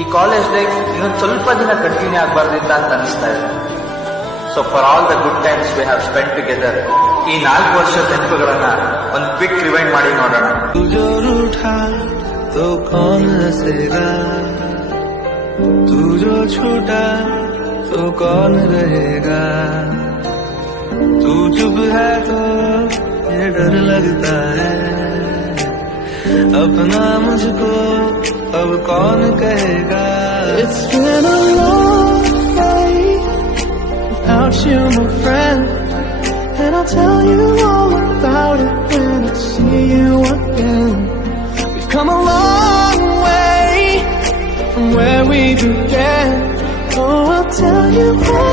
ಈ college life ಇನ್ನೊಂದು ಸ್ವಲ್ಪ ದಿನ ಕಂಟಿನ್ಯೂ ಆಗಬಾರ್ದಿಲ್ಲ ಅಂತ ಅನಿಸ್ತಾ ಇದೆ. So for all the good times we have spend together, ಈ 4 ವರ್ಷದ ನೆನಪುಗಳನ್ನ ಒಂದು ಕ್ವಿಕ್ ರಿವೈಂಡ್ ಮಾಡಿ ನೋಡೋಣ. तो कौन हंसेगा, तू जो छूटा तो कौन रहेगा, तू चुप है तो ये डर लगता है, अपना मुझको अब कौन कहेगा. It's been a long day without you, my friend, and I'll tell you all about it when I see you again. We've come a long way from where we began. Oh, I'll tell you all